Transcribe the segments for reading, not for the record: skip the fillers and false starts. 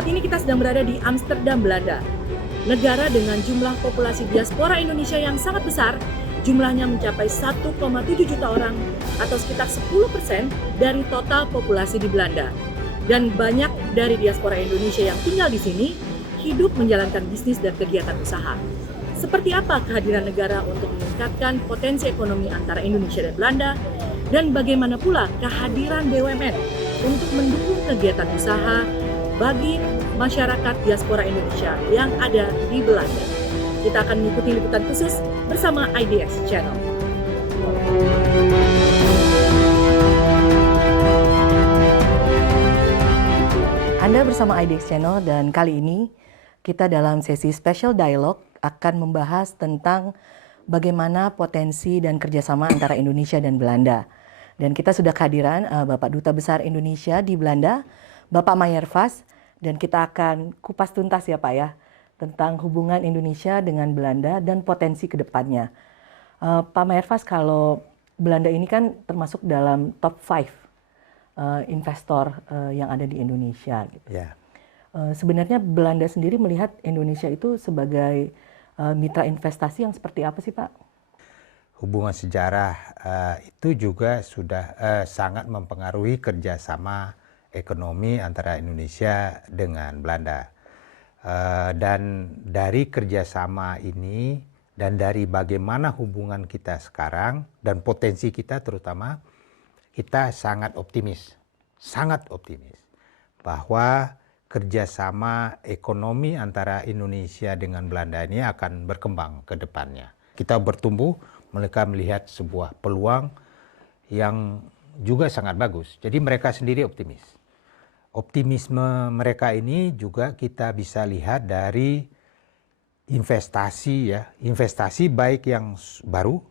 Saat ini kita sedang berada di Amsterdam, Belanda. Negara dengan jumlah populasi diaspora Indonesia yang sangat besar, jumlahnya mencapai 1,7 juta orang atau sekitar 10% dari total populasi di Belanda. Dan banyak dari diaspora Indonesia yang tinggal di sini hidup menjalankan bisnis dan kegiatan usaha. Seperti apa kehadiran negara untuk meningkatkan potensi ekonomi antara Indonesia dan Belanda, dan bagaimana pula kehadiran BUMN untuk mendukung kegiatan usaha bagi masyarakat diaspora Indonesia yang ada di Belanda. Kita akan mengikuti liputan khusus bersama IDX Channel. Anda bersama IDX Channel dan kali ini kita dalam sesi special dialog akan membahas tentang bagaimana potensi dan kerjasama antara Indonesia dan Belanda. Dan kita sudah kehadiran Bapak Duta Besar Indonesia di Belanda, Bapak Meijerfas, dan kita akan kupas tuntas ya Pak ya, tentang hubungan Indonesia dengan Belanda dan potensi ke depannya. Pak Meijerfas, kalau Belanda ini kan termasuk dalam top 5 investor yang ada di Indonesia. Gitu. Yeah. Sebenarnya Belanda sendiri melihat Indonesia itu sebagai mitra investasi yang seperti apa sih Pak? Hubungan sejarah itu juga sudah sangat mempengaruhi kerjasama ekonomi antara Indonesia dengan Belanda. Dan dari kerjasama ini dan dari bagaimana hubungan kita sekarang dan potensi kita terutama, kita sangat optimis bahwa kerjasama ekonomi antara Indonesia dengan Belanda ini akan berkembang ke depannya. Kita bertumbuh, mereka melihat sebuah peluang yang juga sangat bagus. Jadi mereka sendiri optimis. Optimisme mereka ini juga kita bisa lihat dari investasi ya, investasi baik yang baru,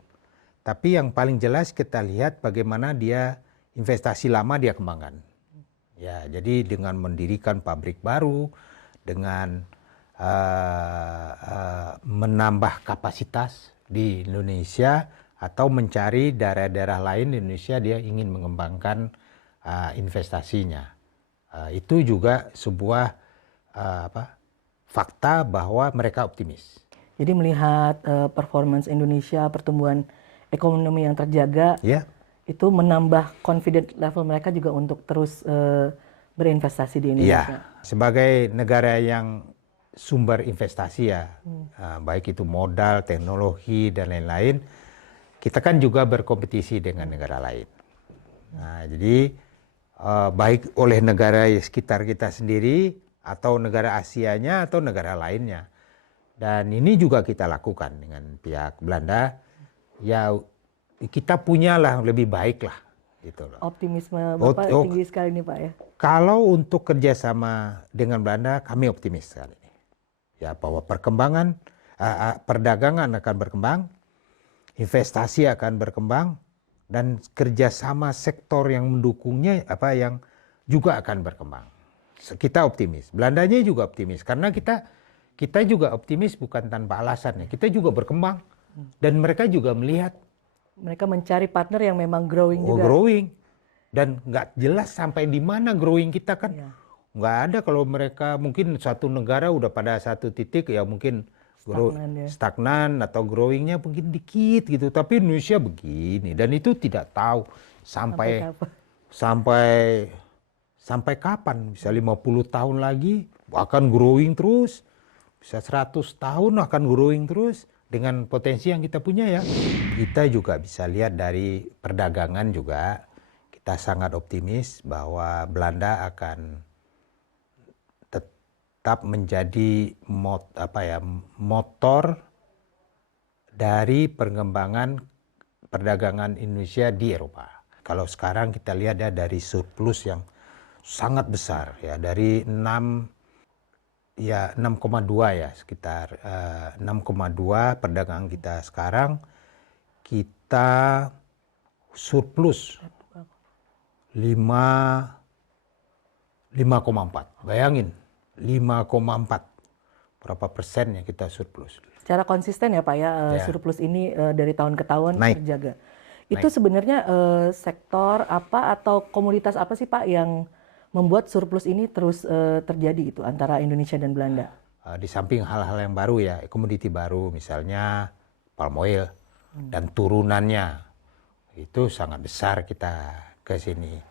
tapi yang paling jelas kita lihat bagaimana dia investasi lama dia kembangkan. Ya, jadi dengan mendirikan pabrik baru, dengan menambah kapasitas di Indonesia atau mencari daerah-daerah lain di Indonesia dia ingin mengembangkan investasinya. Itu juga sebuah fakta bahwa mereka optimis. Jadi melihat performance Indonesia, pertumbuhan ekonomi yang terjaga, itu menambah confident level mereka juga untuk terus berinvestasi di Indonesia. Ya, sebagai negara yang sumber investasi ya, baik itu modal, teknologi dan lain-lain, kita kan juga berkompetisi dengan negara lain. Nah, jadi baik oleh negara sekitar kita sendiri atau negara Asianya atau negara lainnya. Dan ini juga kita lakukan dengan pihak Belanda. Ya kita punyalah lebih baik lah. Gitu loh. Optimisme Bapak tinggi sekali nih Pak ya. Kalau untuk kerjasama dengan Belanda kami optimis sekali. Ya bahwa perdagangan akan berkembang, investasi akan berkembang, dan kerjasama sektor yang mendukungnya yang juga akan berkembang. Kita optimis, Belandanya juga optimis karena kita juga optimis bukan tanpa alasan ya. Kita juga berkembang dan mereka juga melihat. Mereka mencari partner yang memang growing juga. Growing dan nggak jelas sampai di mana growing kita kan. Ya. Nggak ada kalau mereka mungkin satu negara udah pada satu titik ya mungkin stagnan atau growingnya mungkin dikit gitu, tapi Indonesia begini dan itu tidak tahu sampai kapan, bisa 50 tahun lagi akan growing terus, bisa 100 tahun akan growing terus dengan potensi yang kita punya ya. Kita juga bisa lihat dari perdagangan juga kita sangat optimis bahwa Belanda akan tetap menjadi motor dari pengembangan perdagangan Indonesia di Eropa. Kalau sekarang kita lihat ya dari surplus yang sangat besar ya dari 6,2 ya sekitar 6,2 perdagangan kita sekarang kita surplus 5,4. Bayangin 5,4 berapa persen ya kita surplus. Secara konsisten ya Pak ya, surplus ini dari tahun ke tahun terjaga. Itu Naik. sebenarnya sektor apa atau komoditas apa sih Pak yang membuat surplus ini terus terjadi gitu antara Indonesia dan Belanda? Di samping hal-hal yang baru ya, komoditi baru misalnya palm oil dan turunannya itu sangat besar kita ke sini.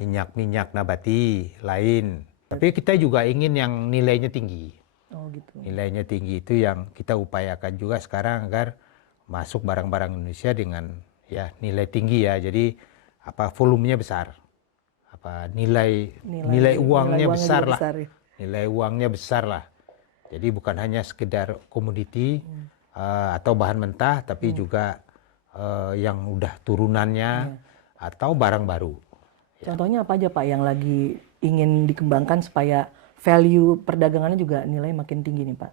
Minyak-minyak nabati lain. Tapi kita juga ingin yang nilainya tinggi. Oh gitu. Nilainya tinggi itu yang kita upayakan juga sekarang agar masuk barang-barang Indonesia dengan ya nilai tinggi ya. Jadi volumenya besar. Nilai uangnya besar lah. Besar, ya. Nilai uangnya besar lah. Jadi bukan hanya sekedar komoditi atau bahan mentah, tapi juga yang udah turunannya atau barang baru. Contohnya apa aja Pak yang lagi ingin dikembangkan supaya value perdagangannya juga nilai makin tinggi nih Pak?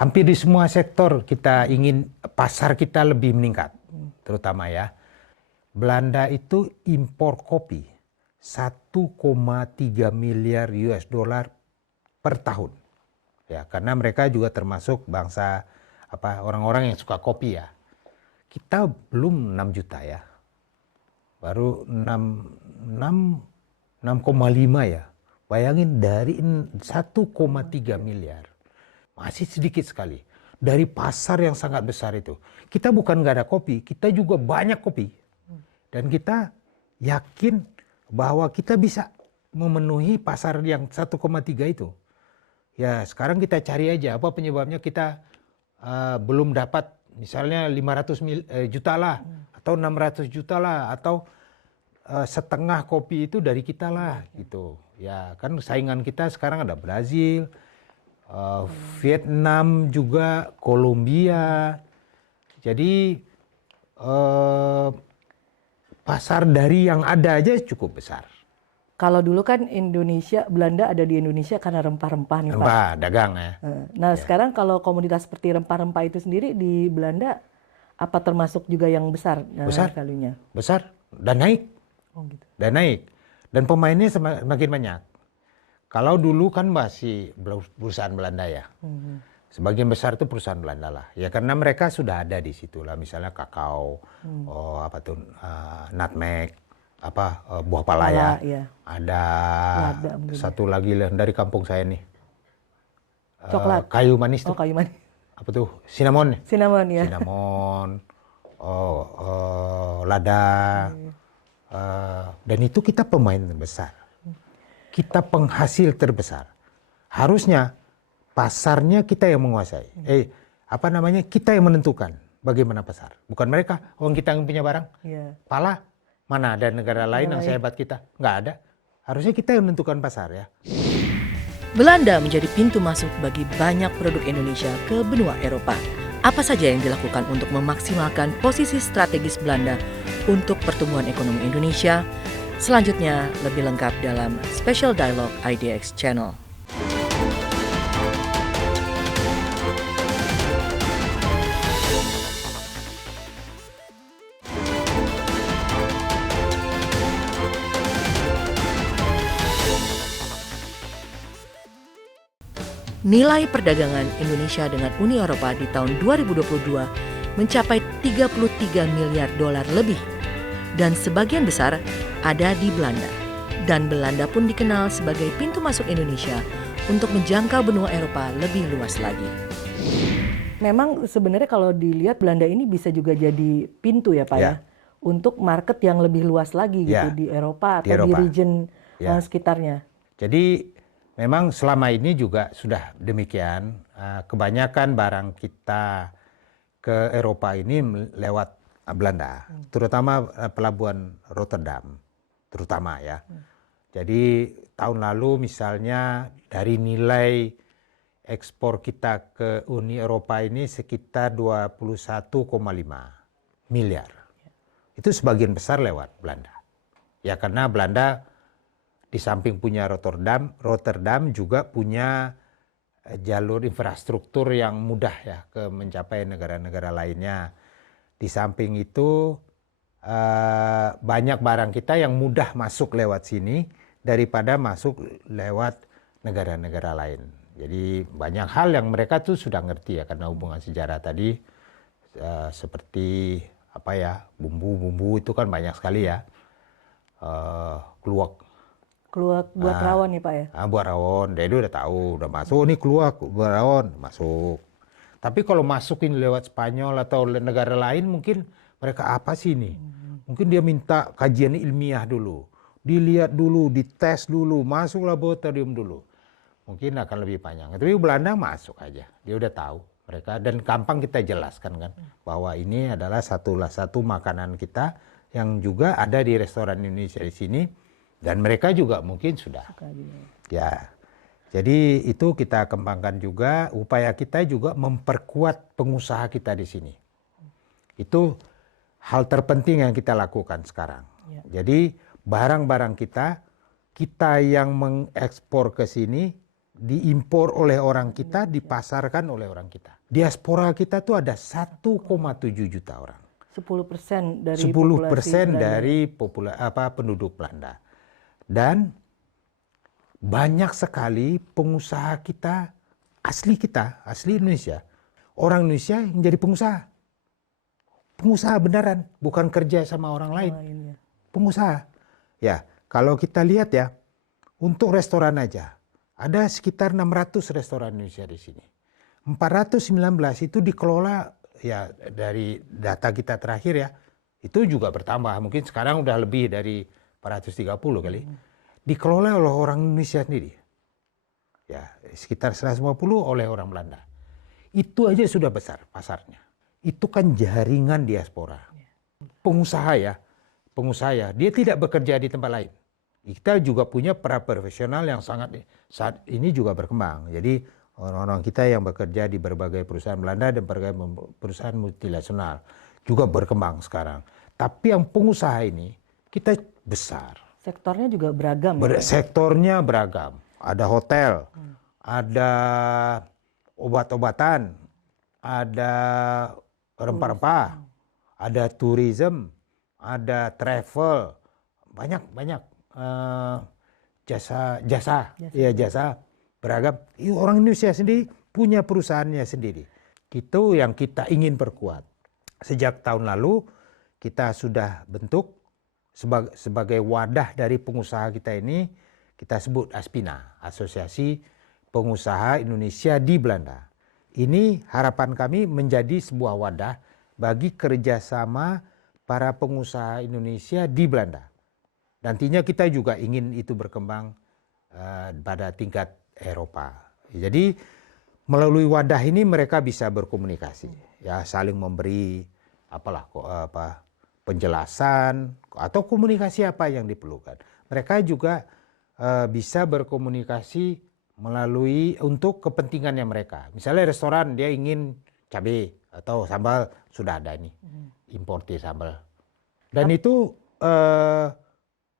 Hampir di semua sektor kita ingin pasar kita lebih meningkat, terutama ya. Belanda itu impor kopi 1,3 miliar US dollar per tahun. Ya, karena mereka juga termasuk bangsa orang-orang yang suka kopi ya. Kita belum 6 juta ya. Baru 6,5 ya. Bayangin dari 1,3 miliar. Masih sedikit sekali. Dari pasar yang sangat besar itu. Kita bukan nggak ada kopi, kita juga banyak kopi. Dan kita yakin bahwa kita bisa memenuhi pasar yang 1,3 itu. Ya sekarang kita cari aja apa penyebabnya kita belum dapat misalnya 500 juta lah. Atau 600 juta lah. Atau setengah kopi itu dari kita lah gitu. Ya kan saingan kita sekarang ada Brazil, Vietnam juga, Kolombia. Jadi pasar dari yang ada aja cukup besar. Kalau dulu kan Belanda ada di Indonesia karena rempah-rempah nih Pak. Rempah, dagang ya. Nah sekarang kalau komoditas seperti rempah-rempah itu sendiri di Belanda apa termasuk juga yang besar? Besar. Valuenya? Besar dan naik. Oh gitu. Dan naik. Dan pemainnya semakin banyak. Kalau dulu kan masih perusahaan Belanda ya. Sebagian besar itu perusahaan Belanda lah. Ya karena mereka sudah ada di situ lah. Misalnya kakao, nutmeg, buah palaya. Iya. Ada Lada, satu lagi dari kampung saya nih. Coklat. Kayu manis tuh. Oh kayu manis. Apa tuh? Cinnamon. Cinnamon ya. Cinnamon. Lada. Dan itu kita pemain terbesar. Kita penghasil terbesar. Harusnya pasarnya kita yang menguasai. Kita yang menentukan bagaimana pasar. Bukan mereka. Orang kita yang punya barang. Iya. Pala. Mana ada negara lain yang sehebat kita? Nggak ada. Harusnya kita yang menentukan pasar ya. Belanda menjadi pintu masuk bagi banyak produk Indonesia ke benua Eropa. Apa saja yang dilakukan untuk memaksimalkan posisi strategis Belanda untuk pertumbuhan ekonomi Indonesia? Selanjutnya lebih lengkap dalam Special Dialogue IDX Channel. Nilai perdagangan Indonesia dengan Uni Eropa di tahun 2022 mencapai 33 miliar dolar lebih. Dan sebagian besar ada di Belanda. Dan Belanda pun dikenal sebagai pintu masuk Indonesia untuk menjangkau benua Eropa lebih luas lagi. Memang sebenarnya kalau dilihat Belanda ini bisa juga jadi pintu ya Pak ya. Untuk market yang lebih luas lagi gitu di Eropa atau di region sekitarnya. Jadi memang selama ini juga sudah demikian. Kebanyakan barang kita ke Eropa ini lewat Belanda, terutama pelabuhan Rotterdam, terutama ya. Jadi tahun lalu misalnya dari nilai ekspor kita ke Uni Eropa ini sekitar 21,5 miliar. Itu sebagian besar lewat Belanda. Ya karena Belanda di samping punya Rotterdam juga punya jalur infrastruktur yang mudah ya ke mencapai negara-negara lainnya. Di samping itu banyak barang kita yang mudah masuk lewat sini daripada masuk lewat negara-negara lain. Jadi banyak hal yang mereka tuh sudah ngerti ya karena hubungan sejarah tadi seperti bumbu-bumbu itu kan banyak sekali ya. Kluwak Keluak buat rawon ya Pak ya? Buat rawon, dia udah tahu, udah masuk nih keluak buat rawon, masuk. Tapi kalau masukin lewat Spanyol atau negara lain mungkin mereka apa sih ini? Mungkin dia minta kajian ilmiah dulu, dilihat dulu, dites dulu, masuk laboratorium dulu. Mungkin akan lebih panjang. Tapi Belanda masuk aja, dia udah tahu mereka dan gampang kita jelaskan kan bahwa ini adalah satu makanan kita yang juga ada di restoran Indonesia di sini. Dan mereka juga mungkin sudah. Ya. Jadi itu kita kembangkan juga, upaya kita juga memperkuat pengusaha kita di sini. Itu hal terpenting yang kita lakukan sekarang. Ya. Jadi barang-barang kita yang mengekspor ke sini, diimpor oleh orang kita, dipasarkan oleh orang kita. Diaspora kita tuh ada 1,7 juta orang. 10% dari 10% dari penduduk Belanda. Dan banyak sekali pengusaha kita, asli Indonesia. Orang Indonesia yang jadi pengusaha. Pengusaha beneran, bukan kerja sama orang lain. Pengusaha. Ya, kalau kita lihat ya, untuk restoran aja, ada sekitar 600 restoran Indonesia di sini. 419 itu dikelola, ya dari data kita terakhir ya, itu juga bertambah. Mungkin sekarang udah lebih dari 430 kali. Dikelola oleh orang Indonesia sendiri. Ya, sekitar 150 oleh orang Belanda. Itu aja sudah besar pasarnya. Itu kan jaringan diaspora. Pengusaha ya, dia tidak bekerja di tempat lain. Kita juga punya para profesional yang saat ini juga berkembang. Jadi orang-orang kita yang bekerja di berbagai perusahaan Belanda dan berbagai perusahaan multinasional juga berkembang sekarang. Tapi yang pengusaha ini kita besar. Sektornya juga beragam. Sektornya beragam. Ada hotel, ada obat-obatan, ada rempah-rempah, ada tourism, ada travel, banyak jasa beragam. Orang Indonesia sendiri punya perusahaannya sendiri. Itu yang kita ingin perkuat. Sejak tahun lalu kita sudah bentuk sebagai wadah dari pengusaha kita ini, kita sebut ASPINA, Asosiasi Pengusaha Indonesia di Belanda. Ini harapan kami menjadi sebuah wadah bagi kerjasama para pengusaha Indonesia di Belanda. Nantinya kita juga ingin itu berkembang pada tingkat Eropa. Jadi melalui wadah ini mereka bisa berkomunikasi, ya saling memberi penjelasan atau komunikasi apa yang diperlukan. Mereka juga bisa berkomunikasi melalui untuk kepentingannya mereka. Misalnya restoran dia ingin cabai atau sambal, sudah ada nih, importir sambal. Dan itu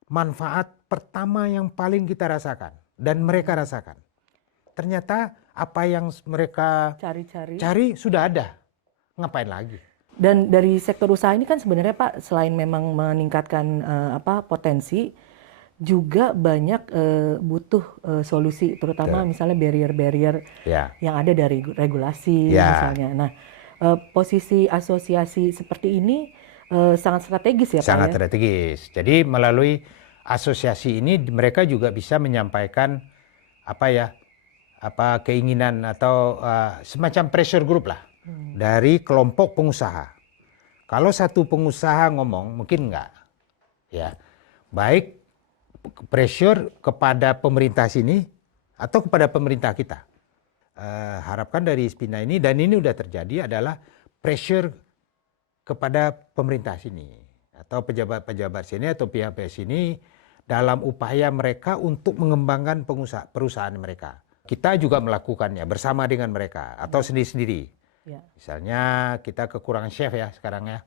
manfaat pertama yang paling kita rasakan dan mereka rasakan. Ternyata apa yang mereka cari sudah ada. Ngapain lagi? Dan dari sektor usaha ini kan sebenarnya Pak, selain memang meningkatkan potensi, juga banyak butuh solusi, terutama misalnya barrier-barrier yang ada dari regulasi misalnya. Nah, posisi asosiasi seperti ini sangat strategis ya Pak. Sangat strategis. Jadi melalui asosiasi ini mereka juga bisa menyampaikan keinginan atau semacam pressure group lah dari kelompok pengusaha. Kalau satu pengusaha ngomong mungkin enggak, ya baik pressure kepada pemerintah sini atau kepada pemerintah kita. Harapkan dari ASPINA ini, dan ini sudah terjadi, adalah pressure kepada pemerintah sini atau pejabat-pejabat sini atau pihak-pihak sini dalam upaya mereka untuk mengembangkan perusahaan mereka. Kita juga melakukannya bersama dengan mereka atau sendiri-sendiri. Ya. Misalnya kita kekurangan chef ya sekarang ya.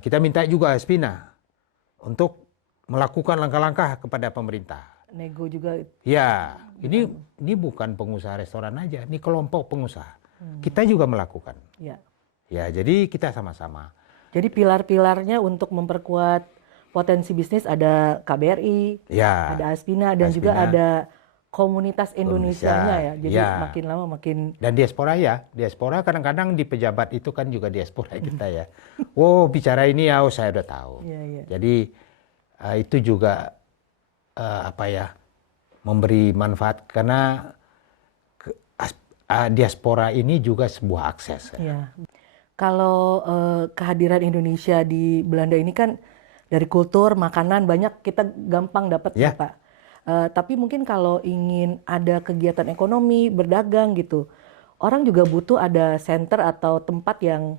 Kita minta juga ASPINA untuk melakukan langkah-langkah kepada pemerintah. Nego juga. Ya, ini bukan pengusaha restoran aja, ini kelompok pengusaha. Kita juga melakukan. Ya, jadi kita sama-sama. Jadi pilar-pilarnya untuk memperkuat potensi bisnis ada KBRI, ada ASPINA, dan juga ada komunitas Indonesianya ya. Jadi makin lama makin. Dan diaspora kadang-kadang di pejabat itu kan juga diaspora kita ya. Bicara ini saya udah tahu. Jadi itu juga memberi manfaat karena diaspora ini juga sebuah akses. Ya. Kalau kehadiran Indonesia di Belanda ini kan dari kultur, makanan banyak kita gampang dapat ya Pak. Tapi mungkin kalau ingin ada kegiatan ekonomi, berdagang gitu, orang juga butuh ada center atau tempat yang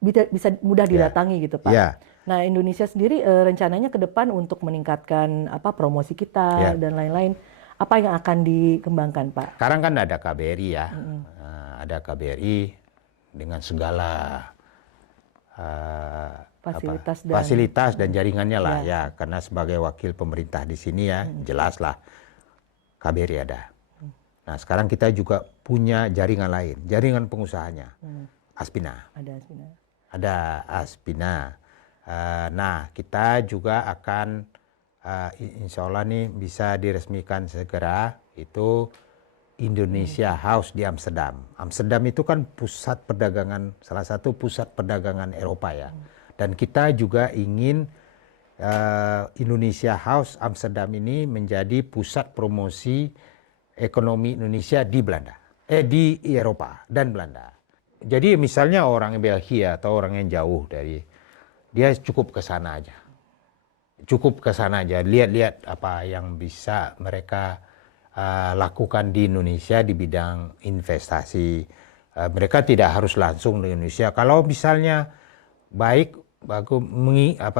bisa mudah didatangi gitu Pak. Ya. Nah Indonesia sendiri rencananya ke depan untuk meningkatkan promosi kita dan lain-lain. Apa yang akan dikembangkan Pak? Sekarang kan ada KBRI ya, ada KBRI dengan segala fasilitas dan jaringannya lah ya. Karena sebagai wakil pemerintah di sini ya, jelas lah KBRI ada. Nah sekarang kita juga punya jaringan lain, jaringan pengusahanya, Aspina. Ada Aspina. Nah kita juga akan insya Allah nih bisa diresmikan segera itu Indonesia House di Amsterdam. Amsterdam itu kan pusat perdagangan, salah satu pusat perdagangan Eropa ya. Dan kita juga ingin Indonesia House Amsterdam ini menjadi pusat promosi ekonomi Indonesia di Belanda, di Eropa dan Belanda. Jadi misalnya orang Belgia atau orang yang jauh dari, dia cukup ke sana aja. Lihat-lihat apa yang bisa mereka lakukan di Indonesia di bidang investasi. Mereka tidak harus langsung di Indonesia. Kalau misalnya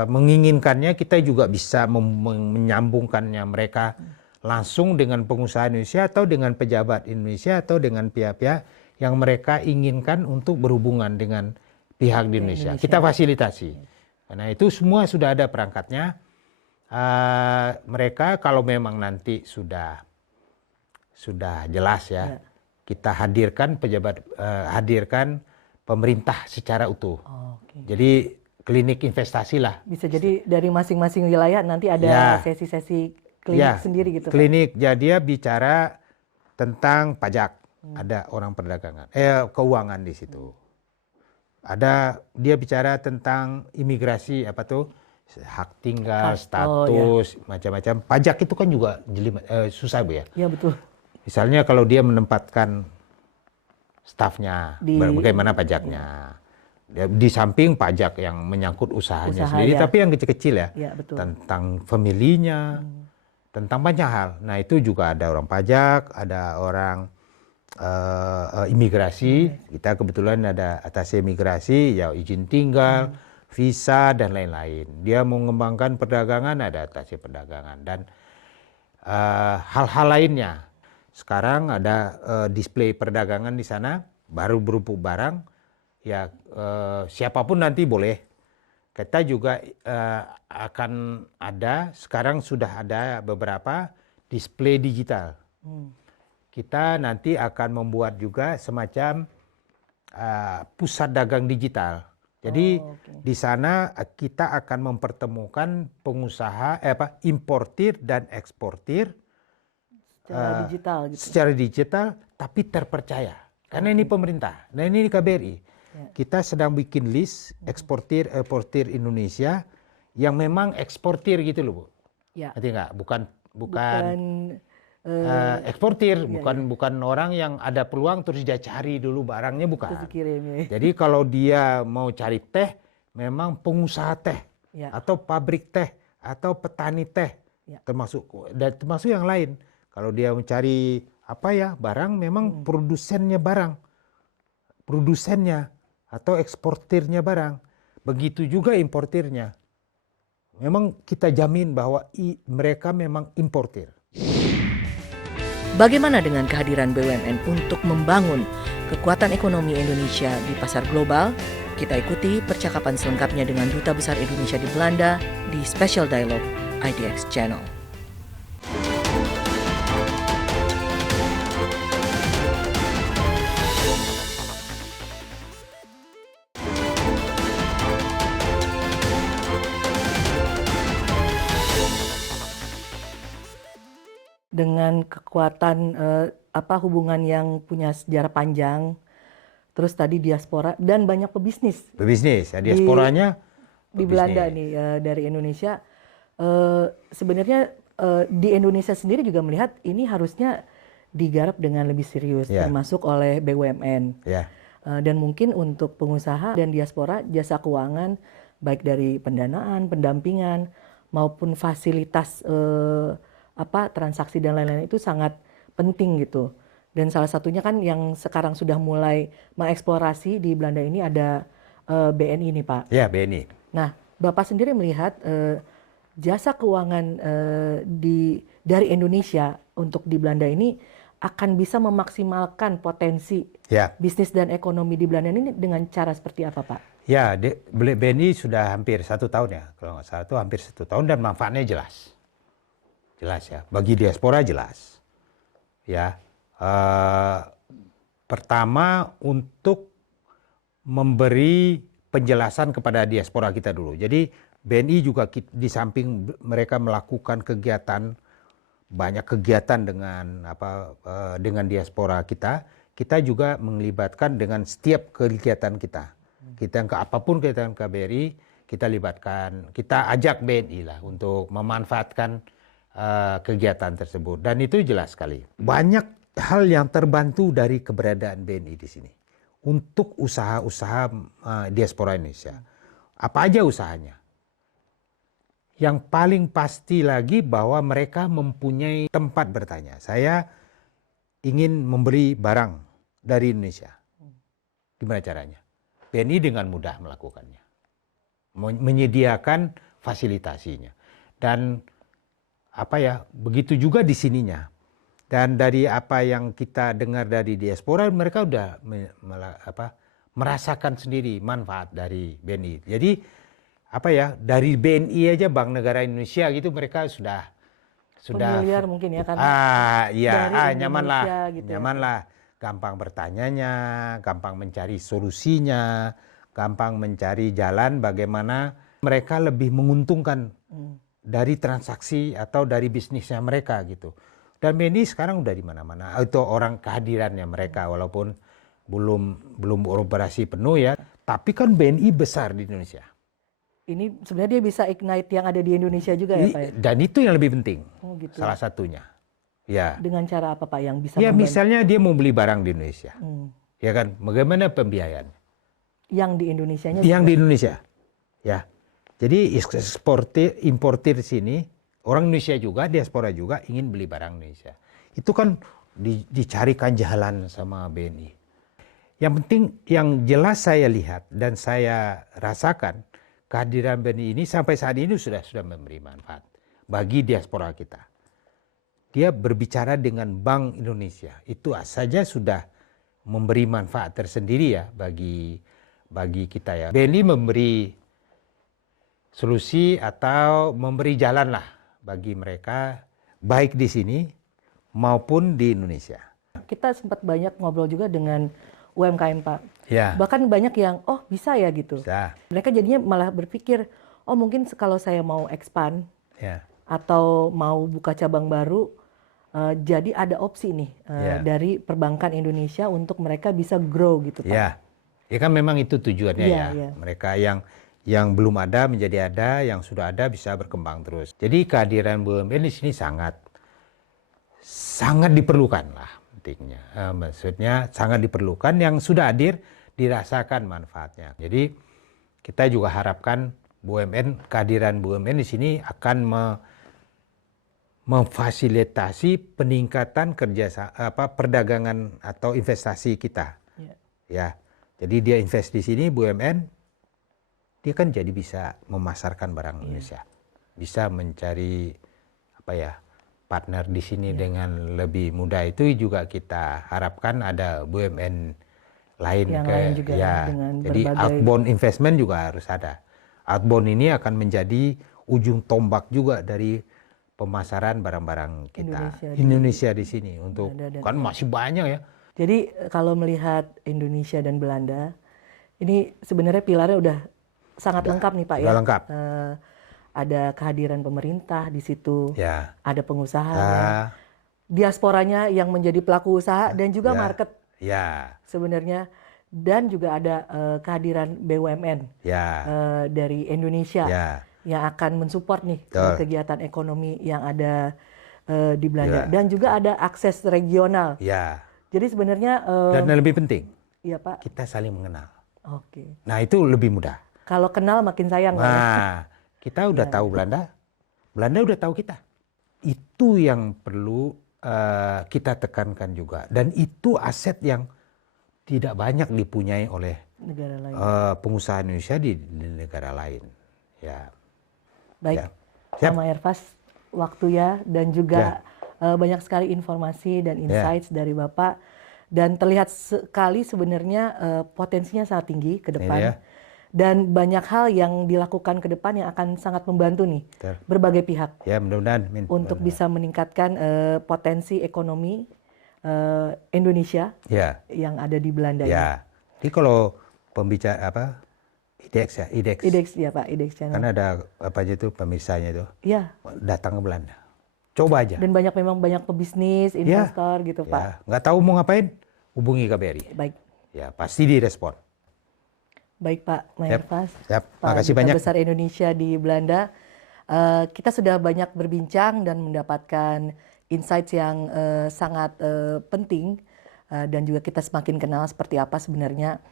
menginginkannya, kita juga bisa menyambungkannya mereka langsung dengan pengusaha Indonesia atau dengan pejabat Indonesia atau dengan pihak-pihak yang mereka inginkan untuk berhubungan dengan pihak di Indonesia. Kita fasilitasi. Karena itu semua sudah ada perangkatnya. Mereka kalau memang nanti sudah jelas ya, kita hadirkan hadirkan pemerintah secara utuh. Jadi klinik investasi lah. Bisa jadi dari masing-masing wilayah nanti ada sesi-sesi klinik sendiri gitu. Klinik, jadi dia bicara tentang pajak, ada orang perdagangan, keuangan di situ. Ada dia bicara tentang imigrasi hak tinggal, status, macam-macam. Pajak itu kan juga susah Bu ya. Iya betul. Misalnya kalau dia menempatkan stafnya, bagaimana pajaknya. Di samping pajak yang menyangkut usahanya sendiri, tapi yang kecil-kecil ya. Betul. Tentang familinya, tentang banyak hal. Nah itu juga ada orang pajak, ada orang imigrasi. Kita kebetulan ada atasnya imigrasi, ya izin tinggal, visa dan lain-lain. Dia mau mengembangkan perdagangan, ada atasnya perdagangan dan hal-hal lainnya. Sekarang ada display perdagangan di sana, baru berupa barang, ya siapapun nanti boleh. Kita juga akan ada, sekarang sudah ada beberapa display digital. Kita nanti akan membuat juga semacam pusat dagang digital. Jadi di sana kita akan mempertemukan pengusaha importir dan eksportir secara digital tapi terpercaya. Karena ini pemerintah. Nah ini KBRI. Kita sedang bikin list eksportir Indonesia yang memang eksportir gitu loh Bu. Ngerti nggak? Bukan eksportir, bukan orang yang ada peluang terus dia cari dulu barangnya, bukan. Jadi kalau dia mau cari teh, memang pengusaha teh atau pabrik teh atau petani teh, termasuk yang lain. Kalau dia mencari barang, memang produsennya atau eksportirnya barang. Begitu juga importirnya. Memang kita jamin bahwa mereka memang importir. Bagaimana dengan kehadiran BUMN untuk membangun kekuatan ekonomi Indonesia di pasar global? Kita ikuti percakapan selengkapnya dengan Duta Besar Indonesia di Belanda di Special Dialogue IDX Channel. Dengan kekuatan hubungan yang punya sejarah panjang, terus tadi diaspora dan banyak pebisnis. Diasporanya di Belanda nih dari Indonesia. Sebenarnya di Indonesia sendiri juga melihat ini harusnya digarap dengan lebih serius, termasuk oleh BUMN. Dan mungkin untuk pengusaha dan diaspora, jasa keuangan baik dari pendanaan, pendampingan maupun fasilitas transaksi dan lain-lain itu sangat penting gitu. Dan salah satunya kan yang sekarang sudah mulai mengeksplorasi di Belanda ini ada BNI nih Pak. Ya, BNI. Nah, Bapak sendiri melihat jasa keuangan dari Indonesia untuk di Belanda ini akan bisa memaksimalkan potensi bisnis dan ekonomi di Belanda ini dengan cara seperti apa, Pak? Ya, BNI sudah hampir 1 tahun ya, kalau nggak salah itu hampir 1 tahun dan manfaatnya jelas. Jelas ya, bagi diaspora jelas. Ya, pertama untuk memberi penjelasan kepada diaspora kita dulu. Jadi BNI juga di samping mereka melakukan kegiatan, banyak kegiatan dengan diaspora kita juga melibatkan dengan setiap kegiatan kita. Kita apapun kegiatan KBRI, kita libatkan, kita ajak BNI lah untuk memanfaatkan kegiatan tersebut. Dan itu jelas sekali. Banyak hal yang terbantu dari keberadaan BNI di sini untuk usaha-usaha diaspora Indonesia. Apa aja usahanya? Yang paling pasti lagi bahwa mereka mempunyai tempat bertanya. Saya ingin membeli barang dari Indonesia. Gimana caranya? BNI dengan mudah melakukannya. Menyediakan fasilitasinya. Dan begitu juga di sininya. Dan dari apa yang kita dengar dari diaspora, mereka udah merasakan sendiri manfaat dari BNI. Jadi dari BNI aja Bank Negara Indonesia gitu mereka sudah familiar mungkin ya karena nyaman lah, gampang bertanyanya, gampang mencari solusinya, gampang mencari jalan bagaimana mereka lebih menguntungkan dari transaksi atau dari bisnisnya mereka gitu. Dan BNI sekarang udah di mana-mana. Itu orang kehadirannya mereka walaupun belum operasi penuh ya, tapi kan BNI besar di Indonesia. Ini sebenarnya dia bisa ignite yang ada di Indonesia juga ya Pak? Dan itu yang lebih penting, gitu. Salah satunya. Ya. Dengan cara apa Pak yang bisa ya misalnya dia mau beli barang di Indonesia. Ya kan, bagaimana pembiayaan? Yang di Indonesianya? Yang di Indonesia. Ya. Jadi importir di sini, orang Indonesia juga, diaspora juga ingin beli barang Indonesia. Itu kan dicarikan jalan sama BNI. Yang penting, yang jelas saya lihat dan saya rasakan, kehadiran BNI ini sampai saat ini sudah memberi manfaat bagi diaspora kita. Dia berbicara dengan Bank Indonesia, itu saja sudah memberi manfaat tersendiri ya bagi kita ya. BNI memberi solusi atau memberi jalan lah bagi mereka baik di sini maupun di Indonesia. Kita sempat banyak ngobrol juga dengan UMKM Pak. Ya. Bahkan banyak yang bisa ya gitu. Bisa. Mereka jadinya malah berpikir mungkin kalau saya mau expand atau mau buka cabang baru, jadi ada opsi nih dari perbankan Indonesia untuk mereka bisa grow gitu Pak. Ya kan memang itu tujuannya ya. Mereka yang belum ada menjadi ada, yang sudah ada bisa berkembang terus. Jadi kehadiran BUMN di sini sangat diperlukan lah pentingnya. Maksudnya sangat diperlukan, yang sudah hadir dirasakan manfaatnya. Jadi kita juga harapkan kehadiran BUMN di sini akan memfasilitasi peningkatan perdagangan atau investasi kita. Ya. Jadi dia invest di sini BUMN, dia kan jadi bisa memasarkan barang Indonesia. Bisa mencari partner di sini dengan lebih mudah. Itu juga kita harapkan ada BUMN lain juga dengan jadi outbound investment juga harus ada. Outbound ini akan menjadi ujung tombak juga dari pemasaran barang-barang kita Indonesia di sini untuk kan masih banyak ya. Jadi kalau melihat Indonesia dan Belanda ini sebenarnya pilarnya udah sangat lengkap nih Pak ya. Lengkap. Ada kehadiran pemerintah di situ, ada pengusaha, diasporanya yang menjadi pelaku usaha dan juga market. Sebenarnya, dan juga ada kehadiran BUMN dari Indonesia yang akan mensupport nih Betul. kegiatan ekonomi yang ada di Belanda. Ya. Dan juga ada akses regional. Ya. Jadi sebenarnya Dan yang lebih penting, iya Pak. kita saling mengenal. Oke. Nah itu lebih mudah. Kalau kenal makin sayang Pak. Nah, kita udah Ya, tahu Belanda, Belanda udah tahu kita. Itu yang perlu kita tekankan juga. Dan itu aset yang tidak banyak dipunyai oleh negara lain. pengusaha Indonesia di negara lain. Ya. Baik, Ya. Siap. Pak Maerfas, waktu ya dan juga banyak sekali informasi dan insights dari Bapak. Dan terlihat sekali sebenarnya potensinya sangat tinggi ke depan. Ya. Dan banyak hal yang dilakukan ke depan yang akan sangat membantu nih Betul. berbagai pihak Ya, mudah-mudahan. untuk bisa meningkatkan potensi ekonomi Indonesia yang ada di Belanda. Ya. Jadi kalau pembicara IDEX ya, IDEX ya Pak, IDEX Channel. Kan ada apa aja tuh pemirsanya itu. Ya. Datang ke Belanda. Coba aja. Dan memang banyak pebisnis, investor gitu Pak. Nggak tahu mau ngapain, hubungi KBRI. Baik. Ya, pasti direspon. Baik Pak Maerfas, Siap. Pak Makasih Duta banyak. Besar Indonesia di Belanda. Kita sudah banyak berbincang dan mendapatkan insights yang sangat penting dan juga kita semakin kenal seperti apa sebenarnya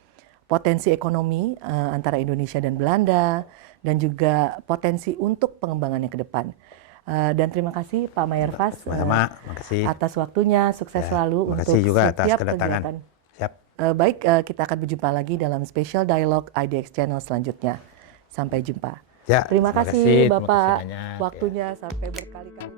potensi ekonomi antara Indonesia dan Belanda dan juga potensi untuk pengembangannya ke depan. Dan terima kasih Pak Maerfas makasih. atas waktunya, sukses selalu untuk makasih juga atas setiap kedatangan. kegiatan. Siap. Baik, kita akan berjumpa lagi dalam special dialog IDX Channel selanjutnya. Sampai jumpa. Ya, Terima kasih terima kasih Bapak banyak. waktunya sampai berkali-kali.